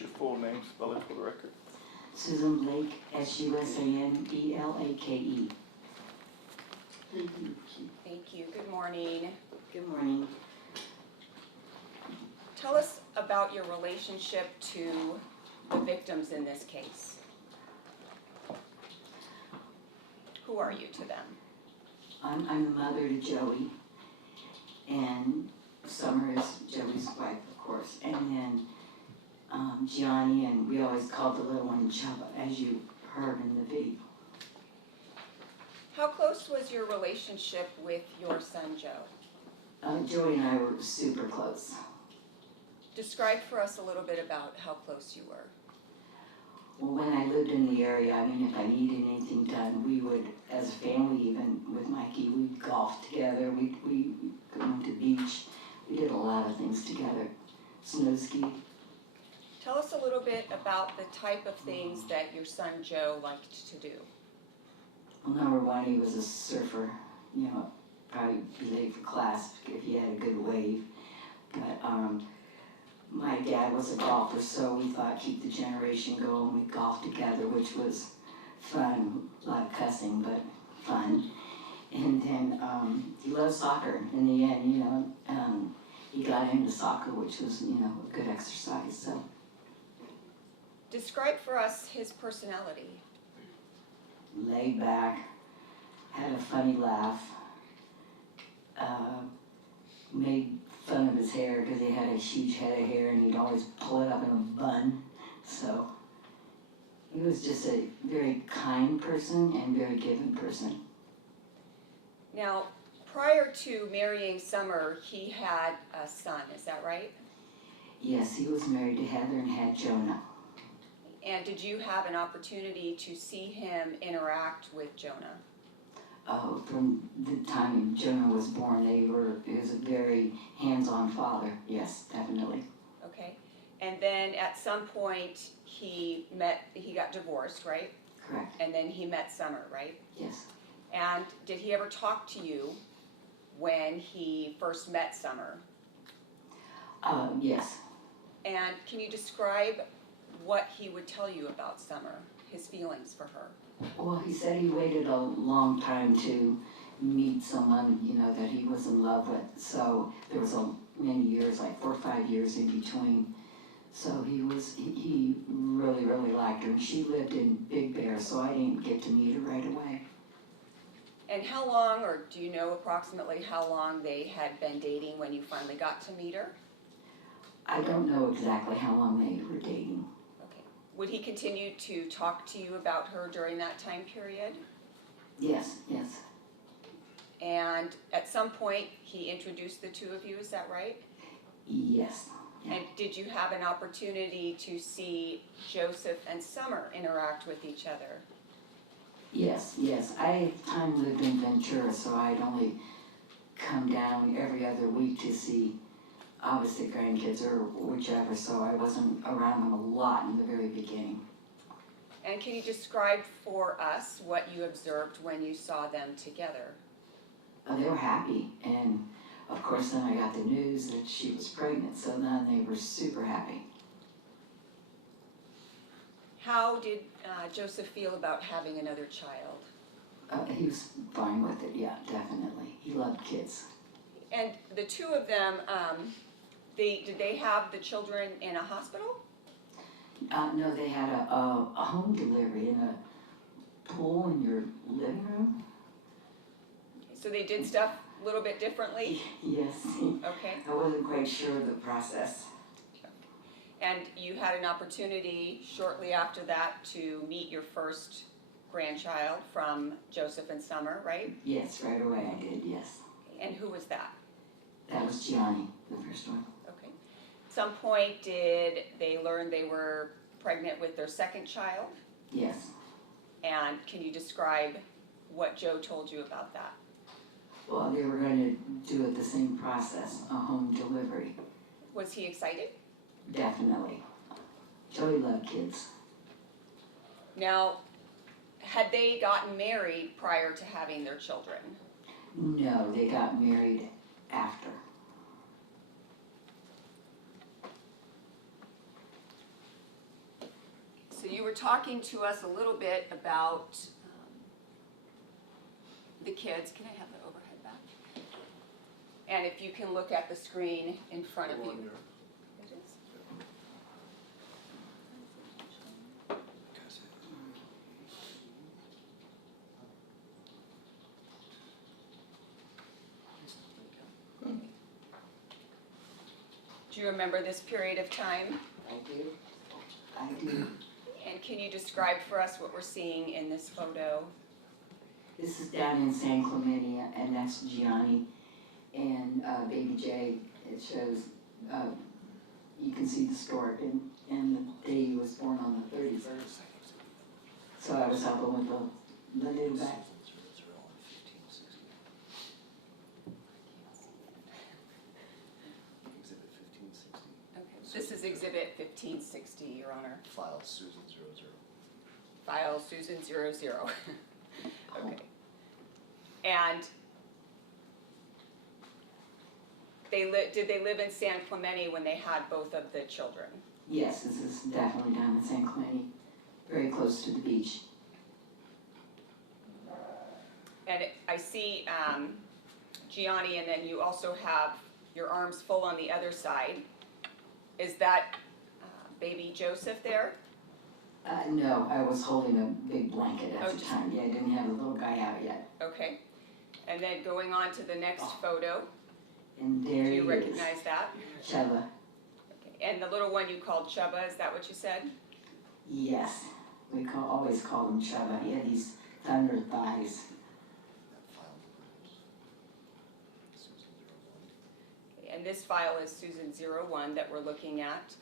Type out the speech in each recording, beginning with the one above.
your full name, spell it for the record. Susan Blake, SUSANBLAKE. Thank you. Thank you. Good morning. Good morning. Tell us about your relationship to the victims in this case. Who are you to them? I'm the mother to Joey, and Summer is Joey's wife, of course, and then Gianni, and we always called the little one Chubba, as you heard in the video. How close was your relationship with your son, Joe? Joey and I were super close. Describe for us a little bit about how close you were. Well, when I lived in the area, I mean, if I needed anything done, we would, as a family, even with Mikey, we'd golf together, we went to the beach, we did a lot of things together, snow ski. Tell us a little bit about the type of things that your son, Joe, liked to do. Well, number one, he was a surfer, you know, probably be late for class if he had a good wave, but my dad was a golfer, so we thought keep the generation going. We golfed together, which was fun, a lot of cussing, but fun. And then he loved soccer in the end, you know. He got into soccer, which was, you know, a good exercise. So, describe for us his personality. Laid back, had a funny laugh, made fun of his hair because he had a huge head of hair and he'd always pull it up in a bun. So he was just a very kind person and very giving person. Now, prior to marrying Summer, he had a son, is that right? Yes, he was married to Heather and had Jonah. And did you have an opportunity to see him interact with Jonah? Oh, from the time Jonah was born, he was a very hands-on father. Yes, definitely. Okay. And then at some point he got divorced, right? Correct. And then he met Summer, right? Yes. And did he ever talk to you when he first met Summer? Yes. And can you describe what he would tell you about Summer, his feelings for her? Well, he said he waited a long time to meet someone, you know, that he was in love with. So there was many years, like 4 or 5 years in between. So he really, really liked her. And she lived in Big Bear, so I didn't get to meet her right away. And how long, or do you know approximately how long they had been dating when you finally got to meet her? I don't know exactly how long they were dating. Would he continue to talk to you about her during that time period? Yes, yes. And at some point, he introduced the two of you, is that right? Yes. Yeah. And did you have an opportunity to see Joseph and Summer interact with each other? Yes, yes. I at the time lived in Ventura, so I'd only come down every other week to see obviously grandkids or whichever, so I wasn't around them a lot in the very beginning. And can you describe for us what you observed when you saw them together? They were happy, and of course then I got the news that she was pregnant, so then they were super happy. How did Joseph feel about having another child? He was fine with it, yeah, definitely. He loved kids. And the two of them, did they have the children in a hospital? No, they had a home delivery in a pool in your living room. So they did stuff a little bit differently? Yes. Okay. I wasn't quite sure of the process. And you had an opportunity shortly after that to meet your first grandchild from Joseph and Summer, right? Yes, right away I did, yes. And who was that? That was Gianni, the first one. Okay. At some point, did they learn they were pregnant with their second child? Yes. And can you describe what Joe told you about that? Well, they were going to do it the same process, a home delivery. Was he excited? Definitely. Joey loved kids. Now, had they gotten married prior to having their children? No, they got married after. So you were talking to us a little bit about the kids. Can I have the overhead back? And if you can look at the screen in front of you. It is. Do you remember this period of time? I do. I do. And can you describe for us what we're seeing in this photo? This is down in San Clemente, and that's Gianni and baby Jay. It shows, you can see the store and the day he was born on the 31st. So I was helping with the little guy. This is Exhibit 1560, Your Honor. File Susan 00. File Susan 00. Okay. And did they live in San Clemente when they had both of the children? Yes, this is definitely down in San Clemente, very close to the beach. And I see Gianni, and then you also have your arms full on the other side. Is that baby Joseph there? No, I was holding a big blanket at the time. Yeah, I didn't have the little guy out yet. Okay. And then going on to the next photo. And there Do he you is. recognize that? Chubba. Okay. And the little one you called Chubba, is that what you said? Yes, we always call him Chubba. He had these thunder thighs. And this file is Susan 01 that we're looking at.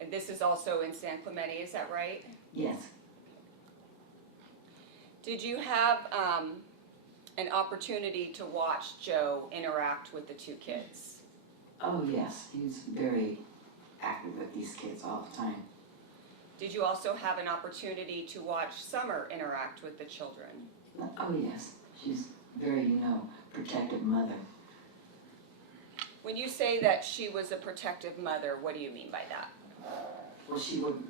And this is also in San Clemente, is that right? Yes. Did you have an opportunity to watch Joe interact with the two kids? Oh, yes. He was very active with these kids all the time. Did you also have an opportunity to watch Summer interact with the children? Oh, yes. She's very, protective mother. When you say that she was a protective mother, what do you mean by that? Well, she would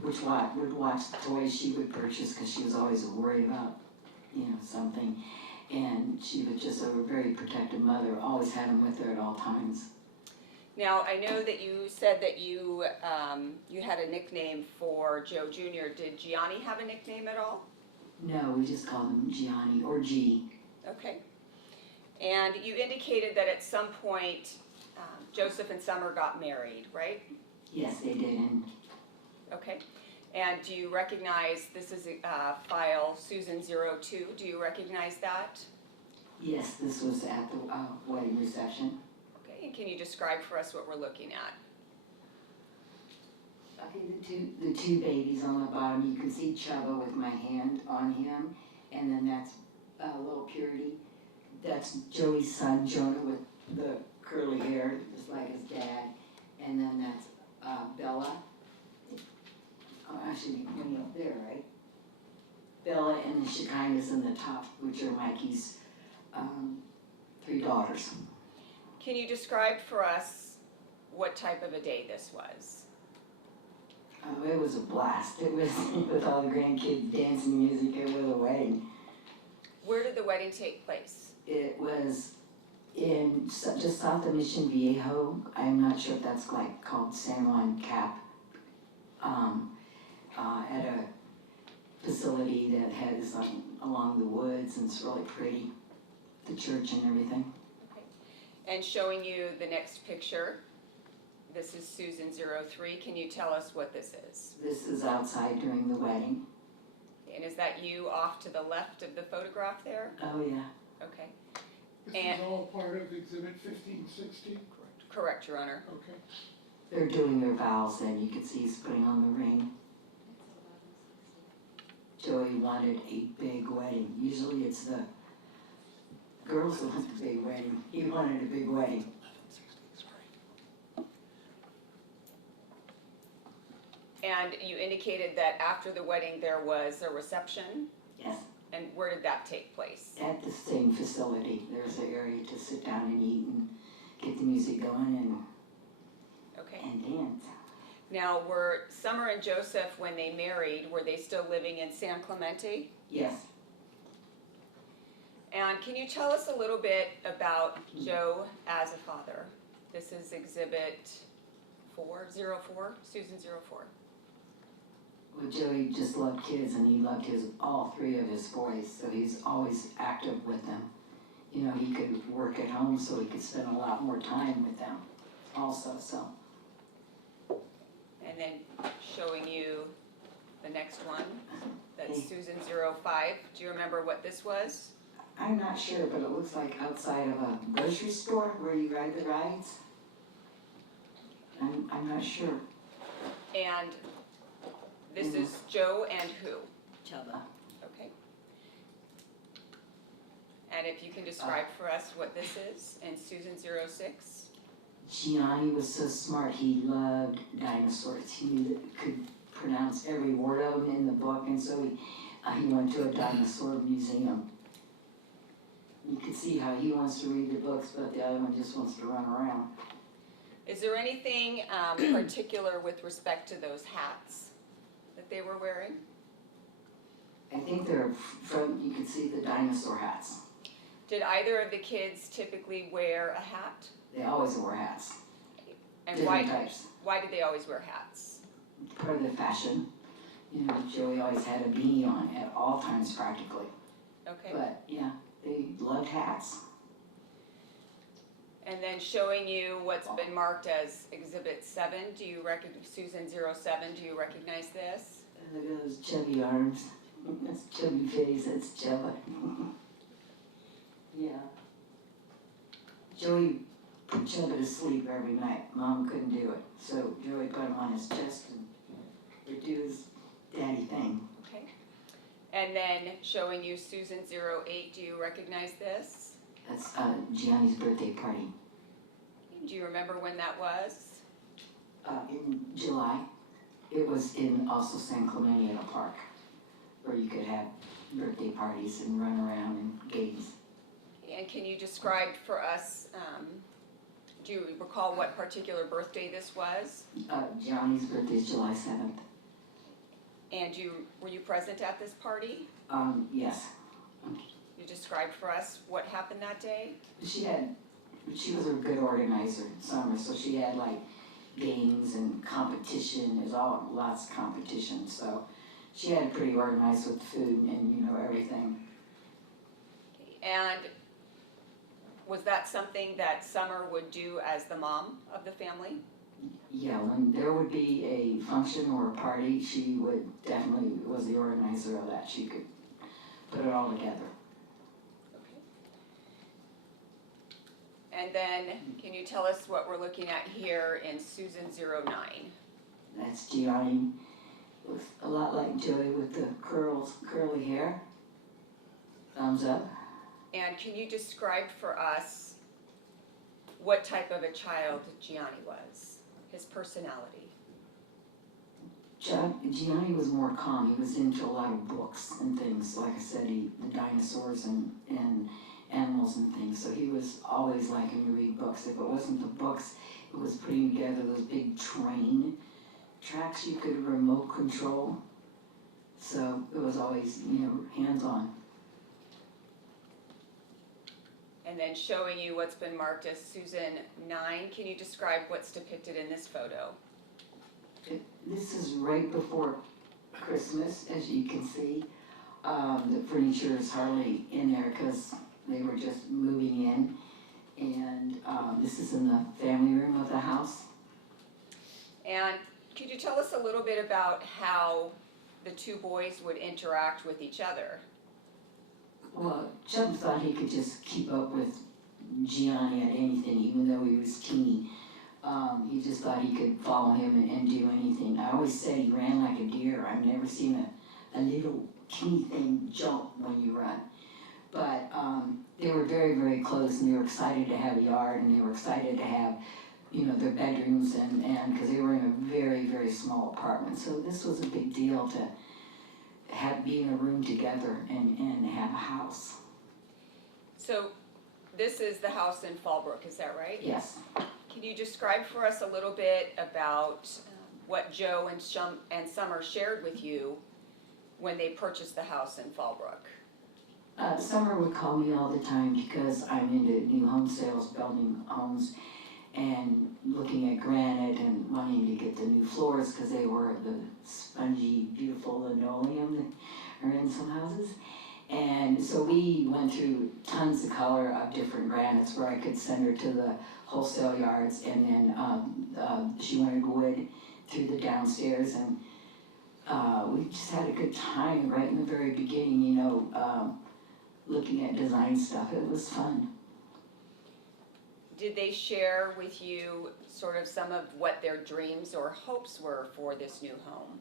watch the toys she would purchase because she was always worried about, something. And she was just a very protective mother, always had him with her at all times. Now, I know that you said that you had a nickname for Joe Jr. Did Gianni have a nickname at all? No, we just called him Gianni, or G. Okay. And you indicated that at some point Joseph and Summer got married, right? Yes, they did. And Okay. And do you recognize, this is file Susan 02, do you recognize that? yes, this was at the wedding reception. Okay, and can you describe for us what we're looking at? Okay, the two babies on the bottom, you can see Chubba with my hand on him, and then that's little Purity. That's Joey's son, Jonah, with the curly hair, just like his dad. And then that's Bella. Oh, actually, up there, right? Bella and the Shekinah's in the top, which are Mikey's 3 daughters. Can you describe for us what type of a day this was? Oh, it was a blast. It was with all the grandkids dancing music. It was a wedding. Where did the wedding take place? It was in just south of Mission Viejo. I'm not sure if that's called San Juan Cap. At a facility that has along the woods, and it's really pretty. The church and everything. Okay. And showing you the next picture, this is Susan 03. Can you tell us what this is? This is outside during the wedding. And is that you off to the left of the photograph there? Oh, yeah. Okay. This And- is all part of Exhibit 1560? Correct, Your Honor. Okay. They're doing their vows then. You can see he's putting on the ring. Joey wanted a big wedding. Usually it's the girls that want the big wedding. He wanted a big wedding. And you indicated that after the wedding there was a reception, Yes, and where did that take place? at the same facility. There's an area to sit down and eat and get the music going Okay. and dance. Now, were Summer and Joseph, when they married, were they still living in San Clemente? Yes. And can you tell us a little bit about Joe as a father? This is exhibit 404, Susan 04. Well, Joey just loved kids, and he loved all three of his boys, so he's always active with them. You know, he could work at home, so he could spend a lot more time with them also, so. And then showing you the next one, that's Hey. Susan 05. Do you remember what this was? I'm not sure, but it looks like outside of a grocery store where you ride the rides. I'm not sure. And this is Joe and who? Chubba. Okay. And if you can describe for us what this is, and Susan 06. Gianni was so smart, he loved dinosaurs. He could pronounce every word of them in the book, and so he went to a dinosaur museum. You can see how he wants to read the books, but the other one just wants to run around. Is there anything particular with respect to those hats that they were wearing? I think they're from, you can see the dinosaur hats. Did either of the kids typically wear a hat? They always wore hats, And different types. why did they always wear hats? Part of the fashion. You know, Joey always had a beanie on at all times practically. Okay. But yeah, they loved hats. And then showing you what's been marked as Exhibit 7. Do you recognize Susan 07? Do you recognize this? Look at those chubby arms. That's chubby face, that's Chubba. Yeah. Joey put Chubba to sleep every night. Mom couldn't do it. So Joey put him on his chest and would do his daddy thing. Okay. And then showing you Susan 08. Do you recognize this? That's Gianni's birthday party Do you remember when that was? in July. It was in also San Clemente in a park where you could have birthday parties and run around and games. And can you describe for us, do you recall what particular birthday this was? Gianni's birthday is July 7th. And were you present at this party? Yes. You described for us what happened that day? She was a good organizer, Summer, so she had like games and competition. There's lots of competition, so she had it pretty organized with food and, you know, everything. And was that something that Summer would do as the mom of the family? Yeah, when there would be a function or a party, she would definitely was the organizer of that. She could put it all together. Okay. And then, can you tell us what we're looking at here in Susan 09? That's Gianni. Looks a lot like Joey with the curly hair. Thumbs up. And can you describe for us what type of a child Gianni was? His personality? Gianni was more calm. He was into a lot of books and things. Like I said, the dinosaurs and animals and things. So he was always liking to read books. If it wasn't the books, it was putting together those big train tracks you could remote control. So it was always, you know, hands-on. And then showing you what's been marked as Susan 9. Can you describe what's depicted in this photo? This is right before Christmas, as you can see. The furniture is hardly in there because they were just moving in. And this is in the family room of the house. And could you tell us a little bit about how the two boys would interact with each other? Well, Chubb thought he could just keep up with Gianni at anything, even though he was teeny. He just thought he could follow him and do anything. I always said he ran like a deer. I've never seen a little teeny thing jump when you run. But they were very, very close, and they were excited to have a yard, and they were excited to have, you know, their bedrooms, and because they were in a very, very small apartment. So this was a big deal to be in a room together and have a house. So this is the house in Fallbrook, is that right? Yes. Can you describe for us a little bit about what Joe and Summer shared with you when they purchased the house in Fallbrook? Summer would call me all the time because I'm into new home sales, building homes, and looking at granite and wanting to get the new floors because they were the spongy, beautiful linoleum that are in some houses. And so we went through tons of color of different granites where I could send her to the wholesale yards, and then she wanted wood through the downstairs, and we just had a good time right in the very beginning, you know, looking at design stuff. It was fun. Did they share with you sort of some of what their dreams or hopes were for this new home?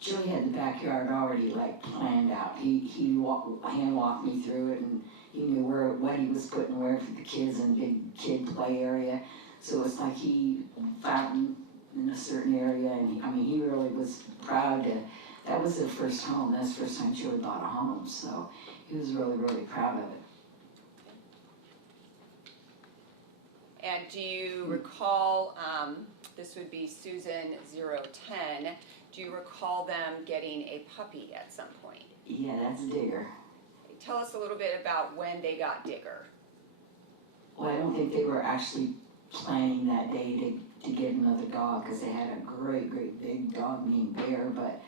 Joey had the backyard already like planned out. He hand walked me through it, and he knew what he was putting where for the kids and big kid play area. So it's like he fountain in a certain area, and he really was proud to. That was their first home. That's the first time Joey bought a home, so he was really, really proud of it. And do you recall, this would be Susan 010, do you recall them getting a puppy at some point? Yeah, that's Digger. Tell us a little bit about when they got Digger. Well, I don't think they were actually planning that day to get another dog because they had a great, great big dog named Bear, but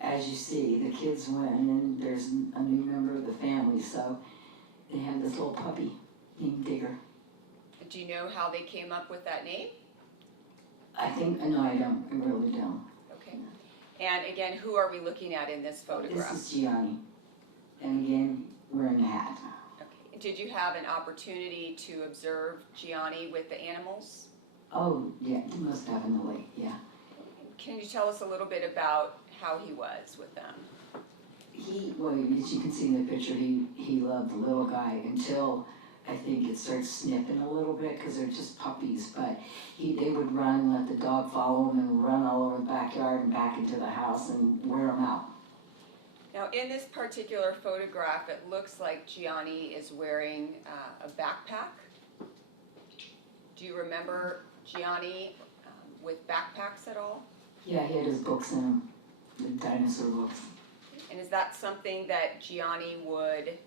as you see, the kids went and there's a new member of the family, so they had this little puppy named Digger. Do you know how they came up with that name? No, I don't. I really don't. Okay. And again, who are we looking at in this photograph? This is Gianni. And again, wearing a hat. Okay. Did you have an opportunity to observe Gianni with the animals? Oh, yeah, most definitely, yeah. Can you tell us a little bit about how he was with them? Well, as you can see in the picture, he loved the little guy until I think it starts snipping a little bit because they're just puppies, but they would run, let the dog follow him, and run all over the backyard and back into the house and wear him out. Now, in this particular photograph, it looks like Gianni is wearing a backpack. Do you remember Gianni with backpacks at all? Yeah, he had his books in him, the dinosaur books. And is that something that Gianni would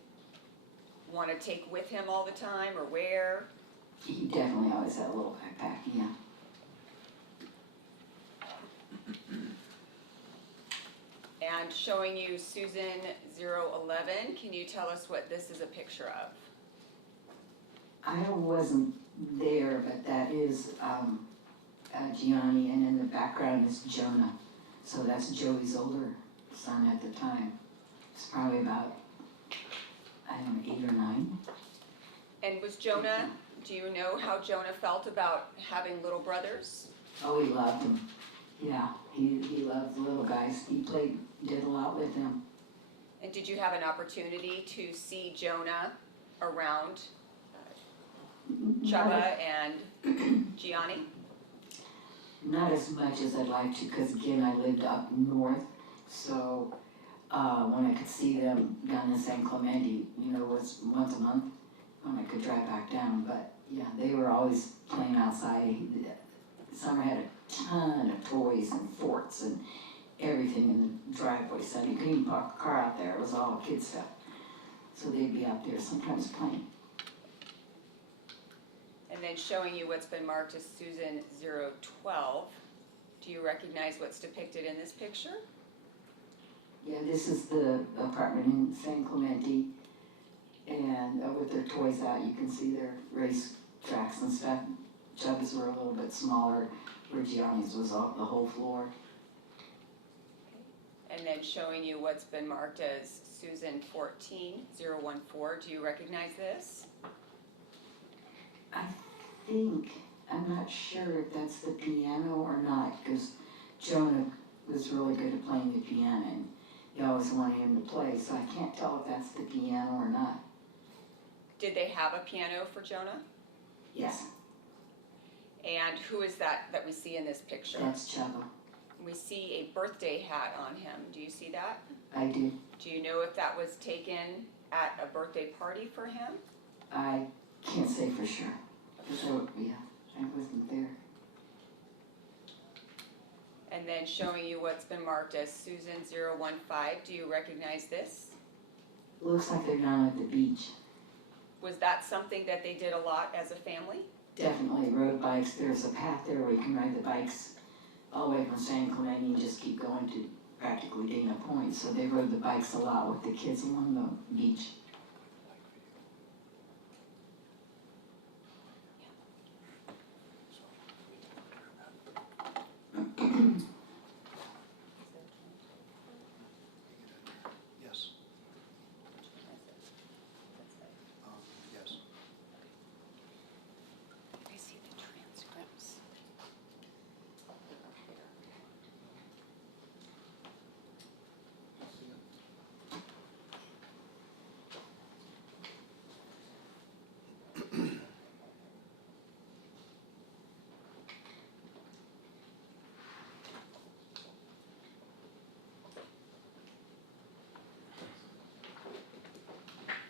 want to take with him all the time or wear? He definitely always had a little backpack, yeah. And showing you Susan 011, can you tell us what this is a picture of? I wasn't there, but that is Gianni, and in the background is Jonah. So that's Joey's older son at the time. It's probably about, I don't know, 8 or 9. And was Jonah, do you know how Jonah felt about having little brothers? Oh, he loved them. Yeah, he loved the little guys. He did a lot with them. And did you have an opportunity to see Jonah around Chubba and Gianni? Not as much as I'd like to, because again, I lived up north, so when I could see them down in San Clemente, was once a month when I could drive back down. But yeah, they were always playing outside. Summer had a ton of toys and forts and everything in the driveway, so you couldn't even park a car out there. It was all kid stuff. So they'd be out there sometimes playing. And then showing you what's been marked as Susan 012. Do you recognize what's depicted in this picture? Yeah, this is the apartment in San Clemente, and with their toys out, you can see their race tracks and stuff. Chubby's were a little bit smaller, where Gianni's was the whole floor. And then showing you what's been marked as Susan 14014. Do you recognize this? I think, I'm not sure if that's the piano or not, because Jonah was really good at playing the piano, and he always wanted him to play, so I can't tell if that's the piano or not. Did they have a piano for Jonah? Yes. And who is that we see in this picture? That's Chubba. We see a birthday hat on him. Do you see that? I do. Do you know if that was taken at a birthday party for him? I can't say for sure, because I wasn't there. And then showing you what's been marked as Susan 015. Do you recognize this? Looks like they're down at the beach. Was that something that they did a lot as a family? Definitely rode bikes. There's a path there where you can ride the bikes all the way from San Clemente and just keep going to practically Dana Point. So they rode the bikes a lot with the kids along the beach. Yes. Yes. I see the transcripts.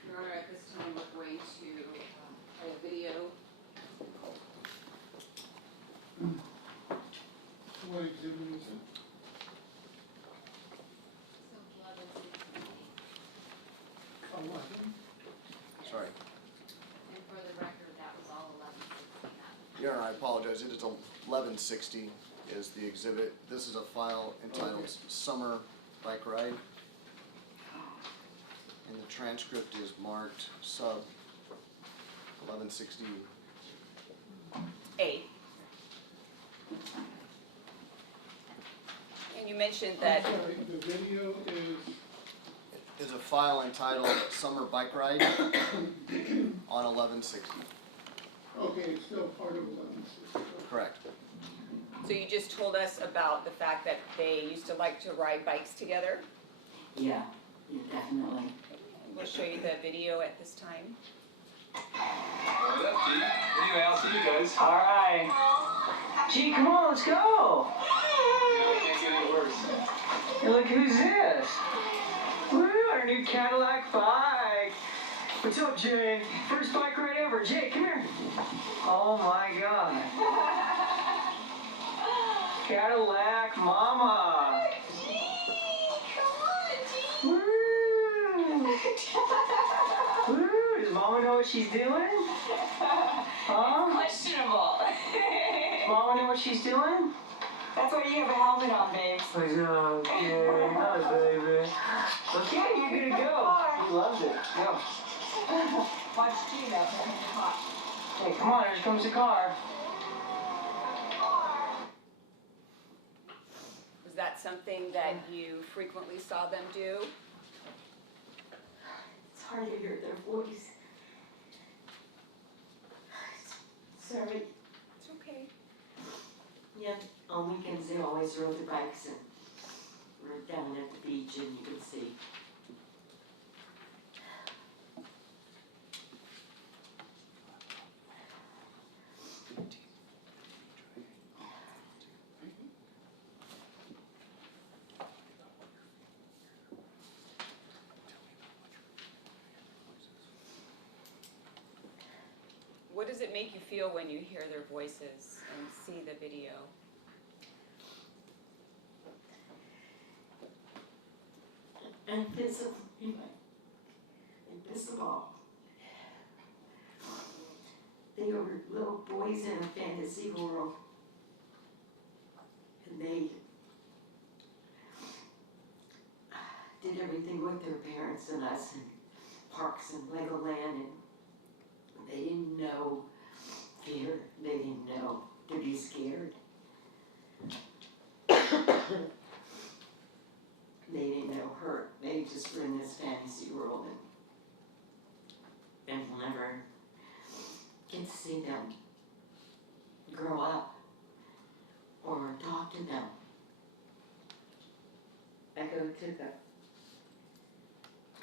Your Honor, at this time, we're going to play a video. What exhibit is it? Eleven? Sorry. And for the record, that was all 1169. Your Honor, I apologize. It is 1160 is the exhibit. This is a file entitled Okay. Summer Bike Ride. And the transcript is marked sub 1160. A. And you mentioned that, I'm sorry, the video Is a file entitled Summer Bike Ride on 1160. okay, it's still part of 1160. Correct. so you just told us about the fact that they used to like to ride bikes together. Yeah, definitely. We'll show you the video at this time. What up, G? Anyway, I'll see you guys. All right. Gee, come on, let's go. Yeah, we can't get any worse. Hey, look who's this. Woo, our new Cadillac bike. What's up, Jay? First bike ride ever. Jay, come here. Oh my God. Cadillac mama. Woo. Woo, does mama know what she's doing? Huh? Questionable. Mama know what she's doing? That's why you have a helmet on, babes. What's up? Yeah, hi, baby. Okay, you're gonna go. He loves it. Go. Watch Gina, it's hot. Hey, come on, here comes the car. Was that something that you frequently saw them do? It's hard to hear their voice. Sorry. It's okay. Yeah, on weekends they always rode the bikes and we're down at the beach and you can see. What does it make you feel when you hear their voices and see the video? Invisible, invisible. They were little boys in a fantasy world. And they did everything with their parents and us and parks and Legoland, and they didn't know fear. They didn't know to be scared. They didn't know hurt. They just were in this fantasy world, and we'll never get to see them grow up or talk to them. I go to the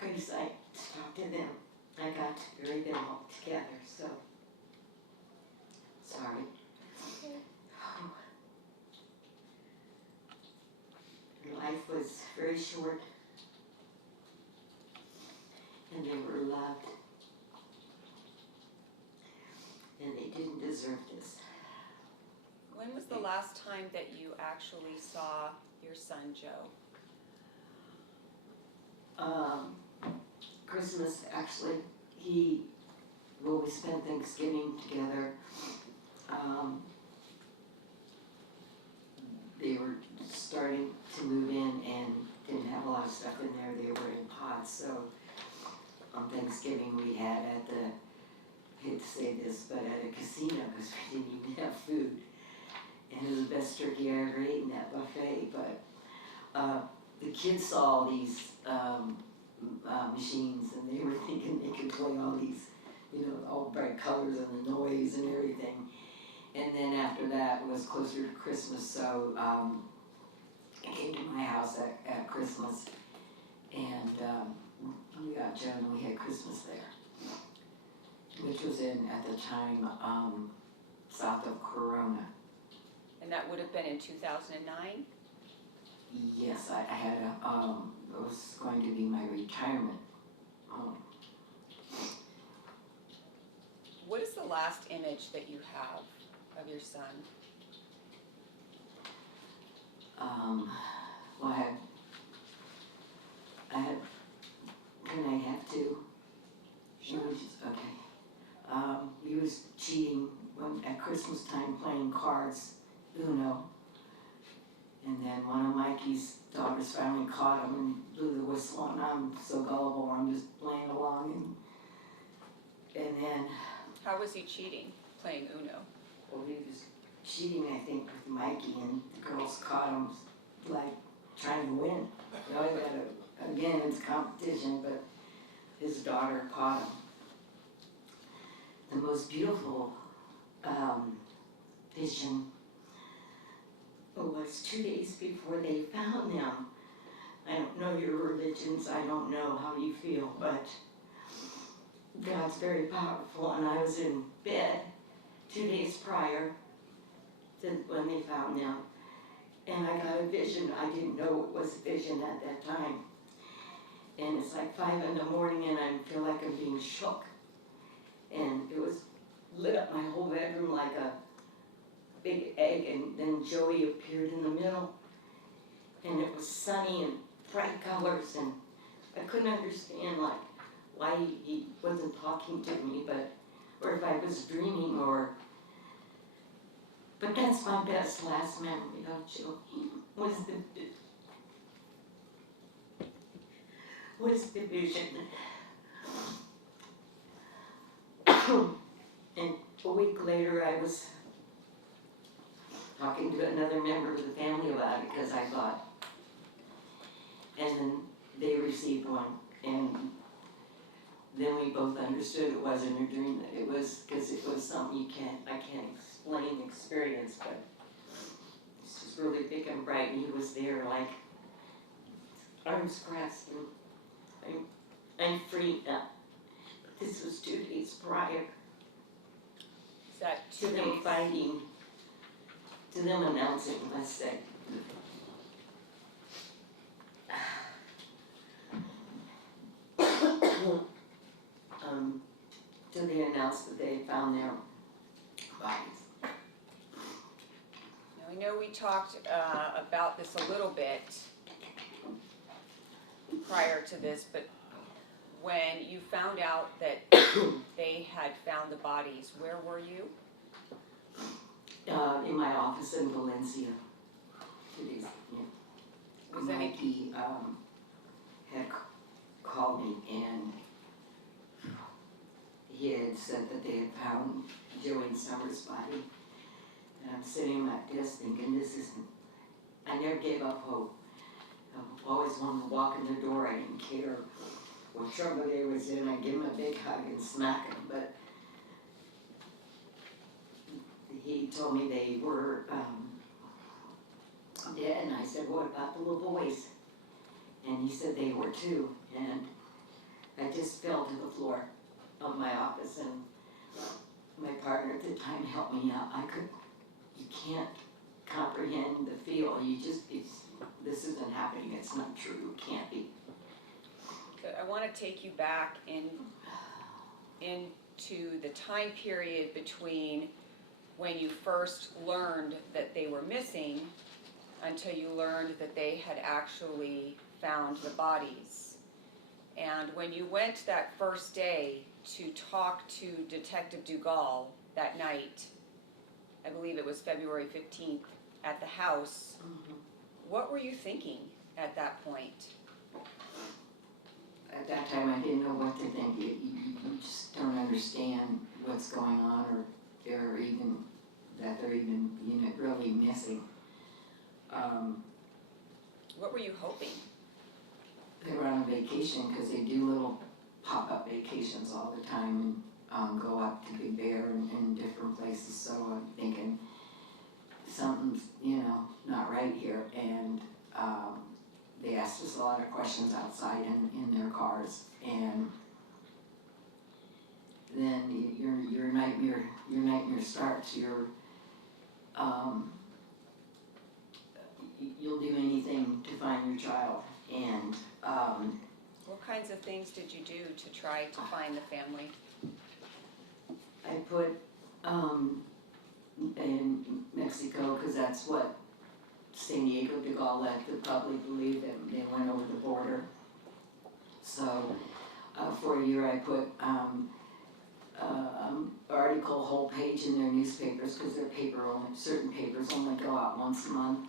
gravesite to talk to them. I got to bury them all together, so sorry. Oh. Life was very short, and they were loved, and they didn't deserve this. When When was the last time that you actually saw your son, Joe? Christmas, actually, we spent Thanksgiving together. They were starting to move in and didn't have a lot of stuff in there. They were in pods, so on Thanksgiving we had at the, I hate to say this, but at a casino, because we didn't even have food. And it was the best turkey I ever ate in that buffet, but the kids saw all these machines, and they were thinking they could play all these, all bright colors and the noise and everything. And then after that, it was closer to Christmas, so I came to my house at Christmas, and we got Joe and we had Christmas there, which was at the time, south of Corona. And that would have been in 2009? Yes, I had it was going to be my retirement home. What is the last image that you have of your son? Well, I had, can I have two? Sure. Okay. He was cheating at Christmas time playing cards, Uno. And then one of Mikey's daughters finally caught him and blew the whistle, and I'm so gullible, I'm just playing along, and then, How was he cheating, playing Uno? well, he was cheating, I think, with Mikey, and the girls caught him, like, trying to win. He always had again, it's competition, but his daughter caught him. The most beautiful vision was 2 days before they found them. I don't know your religions, I don't know how you feel, but God's very powerful, and I was in bed 2 days prior to when they found them, and I got a vision. I didn't know it was a vision at that time, and it's like 5 in the morning, and I feel like I'm being shook, and it was lit up my whole bedroom like a big egg, and then Joey appeared in the middle, and it was sunny and bright colors, and I couldn't understand like why he wasn't talking to me, or if I was dreaming, but that's my best last memory of Joey, was the vision. And a week later I was talking to another member of the family about it, because I thought, and then they received one, and then we both understood it wasn't a dream, that it was, because it was something I can't explain the experience, but it's just really big and bright, and he was there like, arms crossed, and I'm free now. But this was 2 days prior Is that to 2 them days? to them announcing, let's say. Till they announced that they had found their bodies. Now, I know we talked about this a little bit prior to this, but when you found out that they had found the bodies, where were you? In my office in Valencia. 2 days, yeah. Was any- Mikey had called me, and he had said that they had found Joey Summers' body. And I'm sitting at my desk thinking, I never gave up hope. I always wanted to walk in the door. I didn't care what trouble they was in. I'd give him a big hug and smack him. But he told me they were dead, and I said, what about the little boys? And he said they were too. And I just fell to the floor of my office, and my partner at the time helped me out. You can't comprehend the feel. This isn't happening. It's not true. It can't be. But I want to take you back into the time period between when you first learned that they were missing until you learned that they had actually found the bodies. And when you went that first day to talk to Detective Dugal that night, I believe it was February 15th, at the house, what were you thinking at that point? At that time, I didn't know what to think. You just don't understand what's going on, or they're even, that they're even, you know, really missing. What were you hoping? They were on a vacation, because they do little pop-up vacations all the time, and go up to Big Bear and different places, so I'm thinking something's, you know, not right here, and they asked us a lot of questions outside in their cars, and then your nightmare starts. You'll do anything to find your child, and What kinds of things did you do to try to find the family? I put in Mexico, because that's what San Diego Dugal let the public believe, that they went over the border. So for a year I put article, whole page in their newspapers, because their certain papers only go out once a month.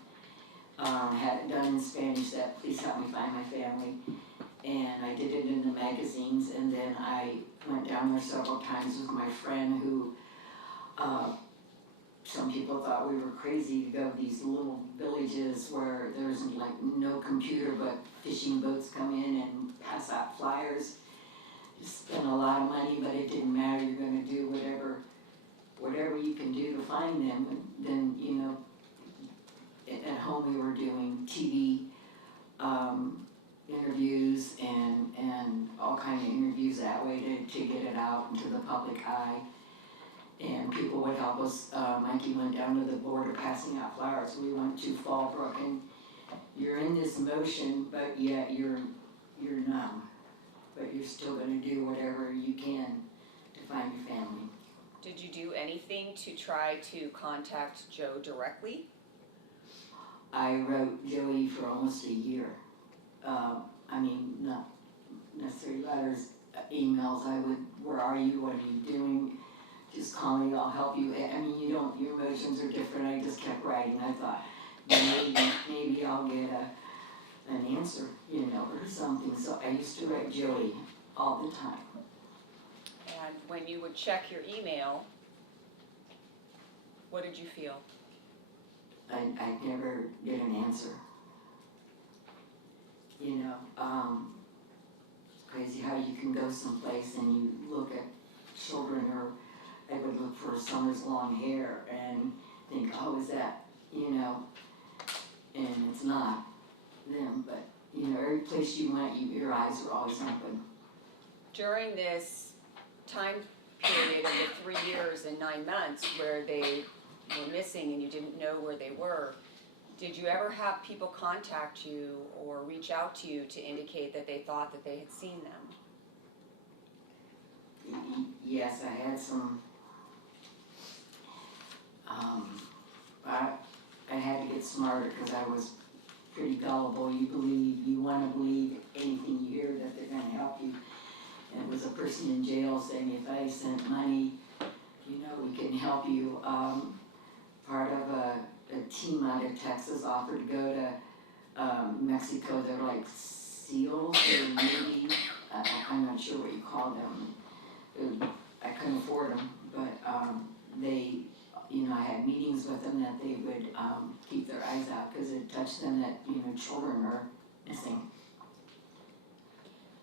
Had it done in Spanish, that please help me find my family. And I did it in the magazines, and then I went down there several times with my friend who, some people thought we were crazy to go to these little villages where there's like no computer, but fishing boats come in and pass out flyers. You spend a lot of money, but it didn't matter. You're gonna do whatever you can do to find them. And then, you know, at home we were doing TV interviews and all kind of interviews that way to get it out into the public eye. And people would help us. Mikey went down to the border passing out flowers. We went to Fallbrook, and you're in this motion, but yet you're numb. But you're still going to do whatever you can to find your family. Did you do anything to try to contact Joe directly? I wrote Joey for almost a year. I mean, not necessarily letters, emails. I would, where are you? What are you doing? Just call me, I'll help you. I mean, your emotions are different. I just kept writing. I thought, maybe I'll get an answer, you know, or something. So I used to write Joey all the time. And when you would check your email, what did you feel? I never get an answer. You know, it's crazy how you can go someplace and you look at children, or I would look for Summer's long hair and think, oh, is that, you know, and it's not them, but, you know, every place you went, your eyes were always open. During this time period of the 3 years and 9 months where they were missing and you didn't know where they were, did you ever have people contact you or reach out to you to indicate that they thought that they had seen them? Yes, I had some, I had to get smarter because I was pretty gullible. You want to believe anything you hear that they're going to help you. And it was a person in jail saying, if I sent money, you know, we can help you. Part of a team out of Texas offered to go to Mexico. They're like SEALs, or maybe, I'm not sure what you call them. I couldn't afford them, but they, you know, I had meetings with them that they would keep their eyes out because it touched them that, you know, children are missing.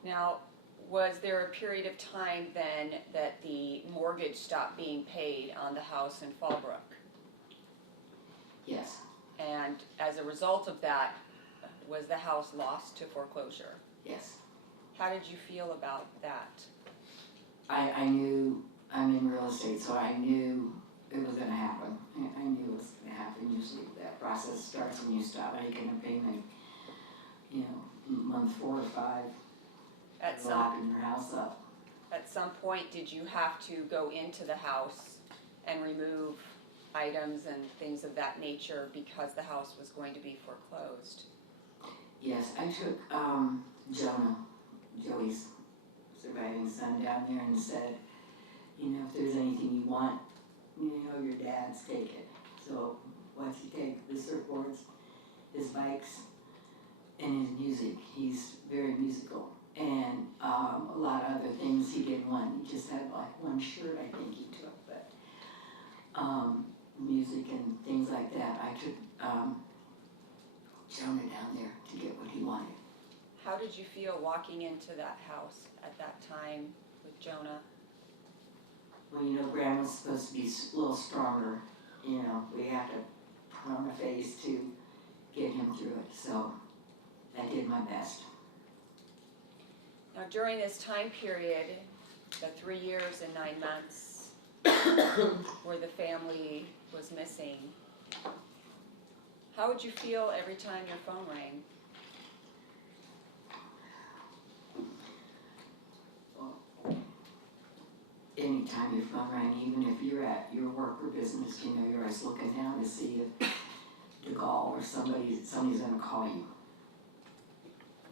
Now, was there a period of time then that the mortgage stopped being paid on the house in Fallbrook? Yes. And as a result of that, was the house lost to foreclosure? Yes. How did you feel about that? I knew, I'm in real estate, so I knew it was going to happen. I knew it was going to happen. Usually that process starts when you stop making a payment, you know, month 4 or 5, locking your house up. At some point, did you have to go into the house and remove items and things of that nature because the house was going to be foreclosed. Yes, I took Jonah, Joey's surviving son, down there and said, you know, if there's anything you want, you know, your dad's take it. So once he take the surfboards, his bikes, and his music, he's very musical. And a lot of other things he didn't want. He just had like one shirt I think he took, but music and things like that. I took Jonah down there to get what he wanted. How did you feel walking into that house at that time with Jonah? Well, you know, Grandma's supposed to be a little stronger. You know, we have to put on a face to get him through it. So I did my best. Now, during this time period, the 3 years and 9 months where the family was missing, how would you feel every time your phone rang? Anytime your phone rang, even if you're at your work or business, you know, you're always looking down to see if DeGaulle or somebody's gonna call you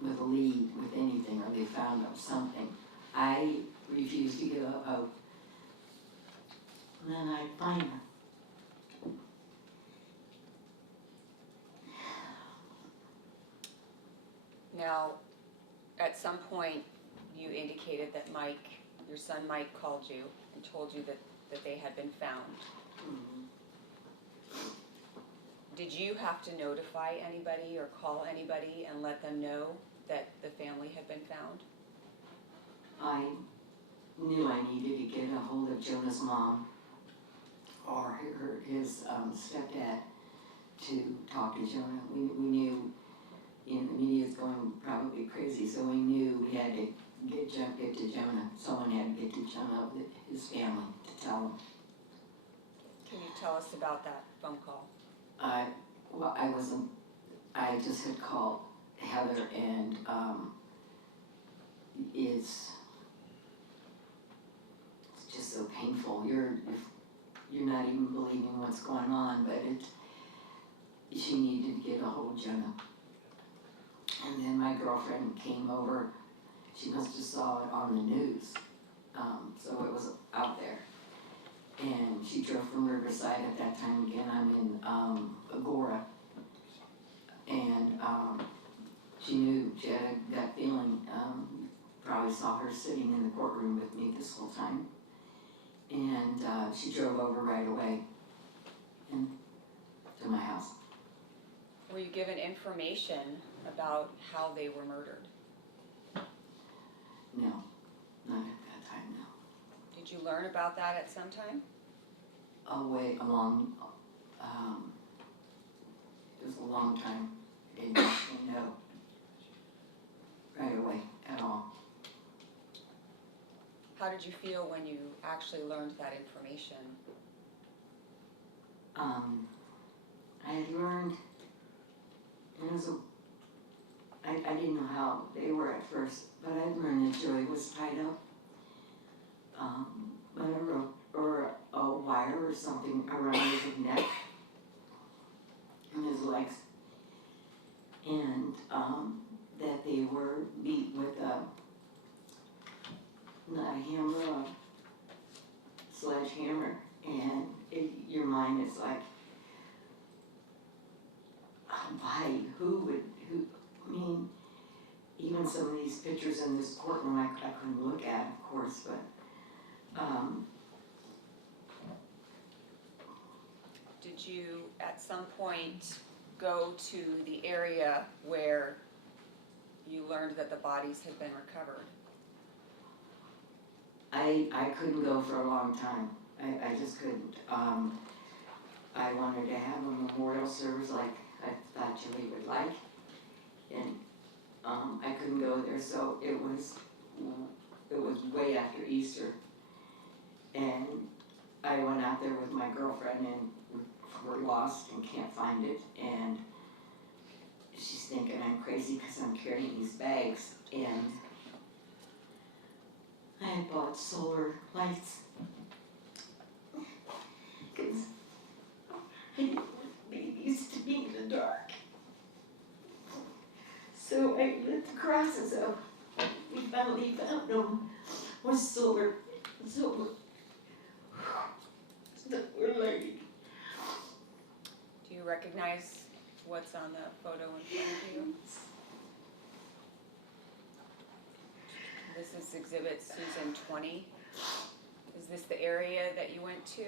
with a lead, with anything, or they found out something. I refuse to give up hope. And then I'd find her. Now, at some point, you indicated that Mike, your son Mike, called you and told you that they had been found. Mm-hmm. Did you have to notify anybody or call anybody and let them know that the family had been found? I knew I needed to get a hold of Jonah's mom or his stepdad to talk to Jonah. We knew, you know, the media was going probably crazy, so we knew we had to get to Jonah. Someone had to get to Jonah, his family, to tell him. Can you tell us about that phone call? Well, I just had called Heather, and it's just so painful. You're not even believing what's going on, but she needed to get a hold of Jonah. And then my girlfriend came over. She must have saw it on the news, so it was out there. And she drove from Riverside at that time. Again, I'm in Agora. And she knew, she had a gut feeling. Probably saw her sitting in the courtroom with me this whole time. And she drove over right away to my house. Were you given information about how they were murdered? No, not at that time, no. Did you learn about that at some time? It was a long time. I didn't actually know right away at all. How did you feel when you actually learned that information? I had learned, I didn't know how they were at first, but I learned that Joey was tied up by a rope or a wire or something around his neck and his legs, and that they were beat with not a hammer, a sledgehammer, and your mind is like, why, who, I mean, even some of these pictures in this courtroom I couldn't look at, of course, but Did you at some point go to the area where you learned that the bodies had been recovered? I couldn't go for a long time. I just couldn't. I wanted to have a memorial service like I thought Julie would like, and I couldn't go there, so it was way after Easter, and I went out there with my girlfriend, and we're lost and can't find it, and she's thinking I'm crazy because I'm carrying these bags, and I had bought solar lights. 'Cause So I lit the crosses up. We finally found them. Was silver. That were like, Do you recognize what's on the photo in front of you? This is exhibit Susan 20. Is this the area that you went to?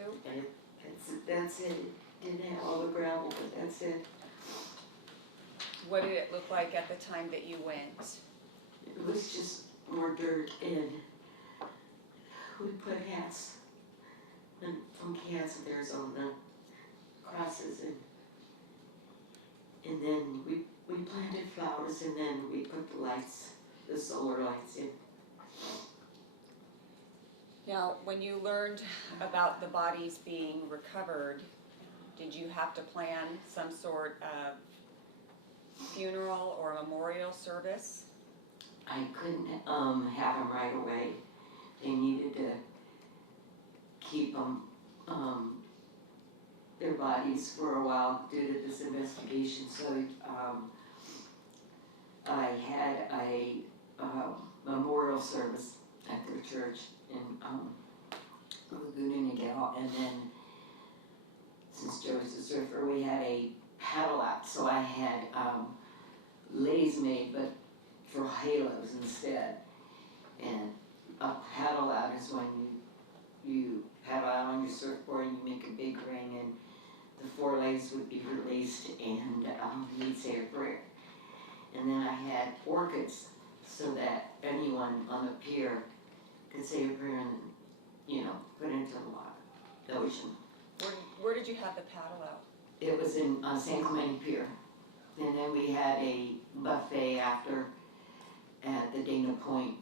that's it. Didn't have all the gravel, but that's it. What did it look like at the time that you went? It was just more dirt and we put hats and funky hats of theirs on the crosses and then we planted flowers and then we put the lights, the solar lights in. Now, when you learned about the bodies being recovered, did you have to plan some sort of funeral or memorial service? I couldn't have them right away. They needed to keep them, their bodies for a while due to this investigation. So I had a memorial service at their church in Laguna Niguel, and then since Joey's a surfer, we had a paddle out. So I had leis made, but for halos instead. And a paddle out is when you paddle out on your surfboard and you make a big ring, and the four legs would be released, and you'd say a prayer. And then I had orchids so that anyone on the pier could say a prayer and, put it into the ocean. Where did you have the paddle out? It was in San Clemente Pier. And then we had a buffet after at the Dana Point.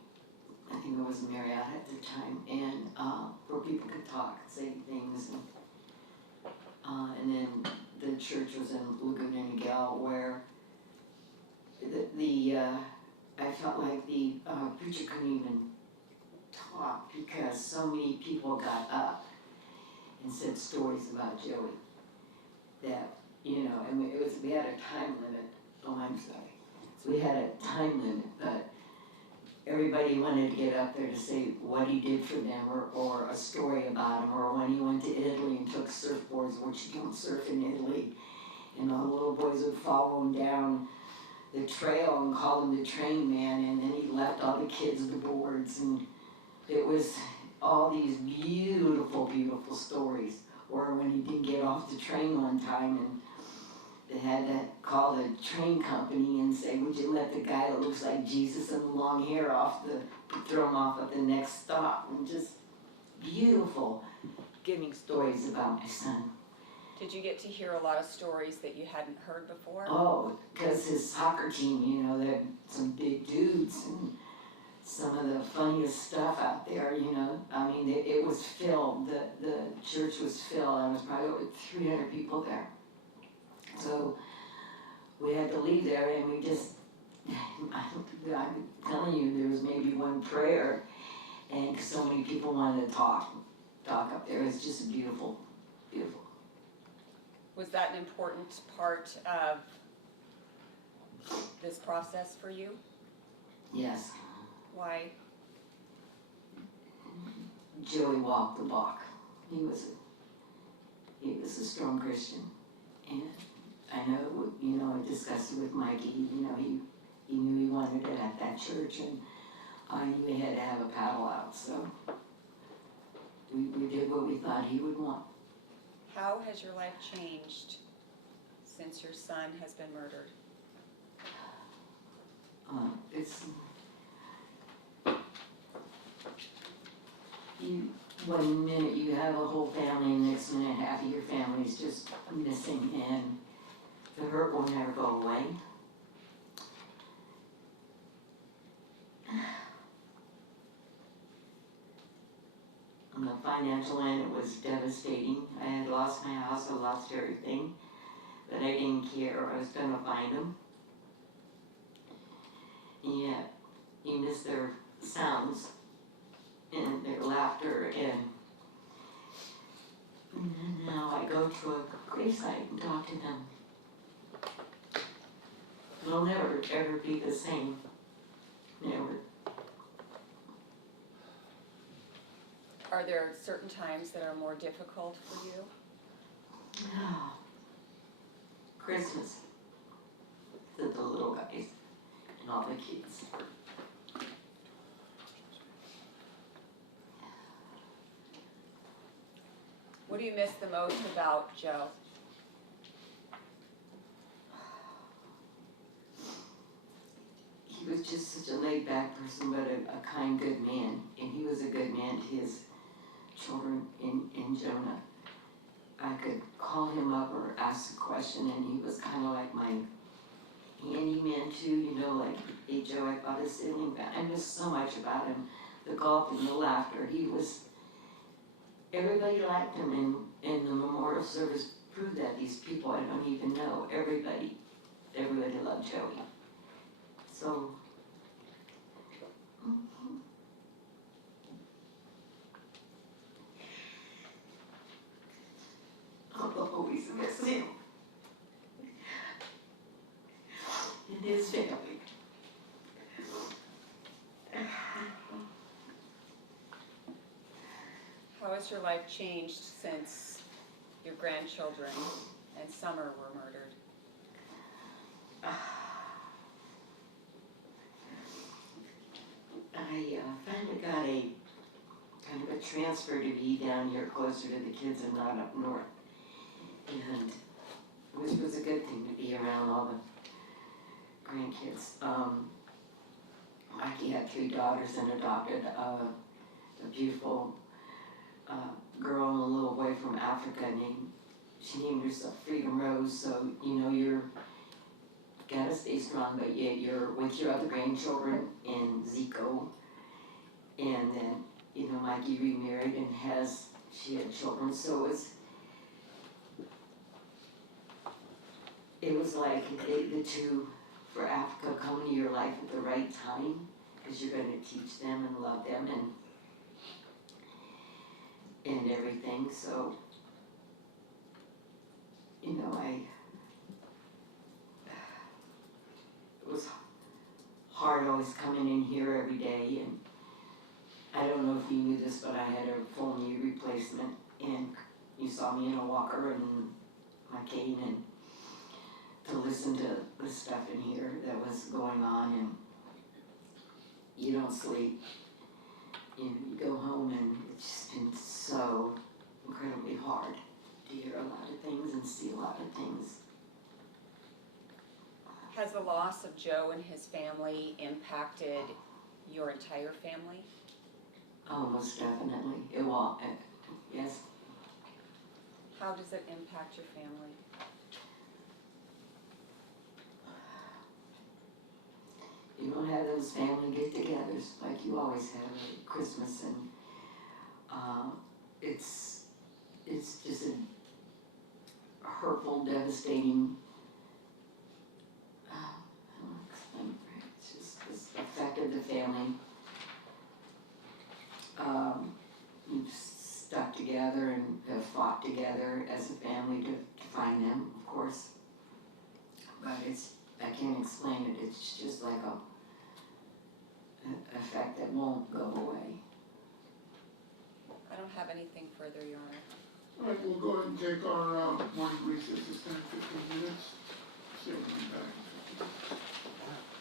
I think it was Marriott at the time, and where people could talk, say things, and then the church was in Laguna Niguel, where I felt like the preacher couldn't even talk because so many people got up and said stories about Joey that, and we had a time limit. Oh, I'm sorry. So we had a time limit, but everybody wanted to get up there to say what he did for them, or a story about him, or when he went to Italy and took surfboards, which you don't surf in Italy, and all the little boys would follow him down the trail and call him the train man, and then he left all the kids the boards, and it was all these beautiful, beautiful stories. Or when he didn't get off the train one time, and they had to call the train company and say, would you let the guy that looks like Jesus and the long hair throw him off at the next stop? And just beautiful, giving stories about my son. Did you get to hear a lot of stories that you hadn't heard before? Oh, because his soccer team, they had some big dudes and some of the funniest stuff out there, I mean, it was filled, the church was filled, there was probably over 300 people there. So we had to leave there, and we just, I'm telling you, there was maybe one prayer, and so many people wanted to talk up there. It's just beautiful, beautiful. Was that an important part of this process for you? Yes. Why? Joey walked the walk. He was a strong Christian, and I know, I discussed it with Mikey, he knew he wanted it at that church, and I knew he had to have a paddle out, so we did what we thought he would want. How has your life changed since your son has been murdered? One minute you have a whole family, and next minute half of your family's just missing, and the hurt will never go away. On the financial end, it was devastating. I had lost my house, I lost everything, but I didn't care. I was gonna find them. And yet, you miss their sounds and their laughter, and now I go to a gravesite and talk to them. it'll never, ever be the same. Never. Are there certain times that are more difficult for you? Christmas. The little guys and all the kids. What do you miss the most about Joe? He was just such a laid-back person, but a kind, good man. And he was a good man to his children in Jonah. I could call him up or ask a question, and he was kind of like my handyman too, you know, like, hey Joe, I bought a ceiling fan. I miss so much about him. The golf and the laughter. He was, everybody liked him, and the memorial service proved that. These people I don't even know, everybody loved Joey. So, I'll always miss him and his family. How has your life changed since your grandchildren and Summer were murdered? I finally got a kind of a transfer to be down here closer to the kids and not up north. And which was a good thing to be around all the grandkids. Mikey had 3 daughters and adopted a beautiful girl and a little boy from Africa she named herself Freedom Rose. So, you know, you gotta stay strong, but yet you're with your other grandchildren and Zico. And then, you know, Mikey remarried and she had children, so it was like the two for Africa come into your life at the right time, because you're going to teach them and love them and everything. So, you know, it was hard always coming in here every day, and I don't know if you knew this, but I had a full knee replacement, and you saw me in a walker and my cane, and to listen to the stuff in here that was going on, and you don't sleep. You go home, and it's just been so incredibly hard to hear a lot of things and see a lot of things. Has the loss of Joe and his family impacted your entire family? Oh, most definitely. It will. Yes. How does it impact your family? You don't have those family get-togethers like you always have at Christmas, and it's just a hurtful, devastating. I don't know how to explain it. It's affected the family. We've stuck together and have fought together as a family to find them, of course. But I can't explain it. It's just like an effect that won't go away. I don't have anything further, Your Honor. All right, we'll go ahead and take our morning recess, it's 10, 15 minutes. See you when we're back in 15 minutes.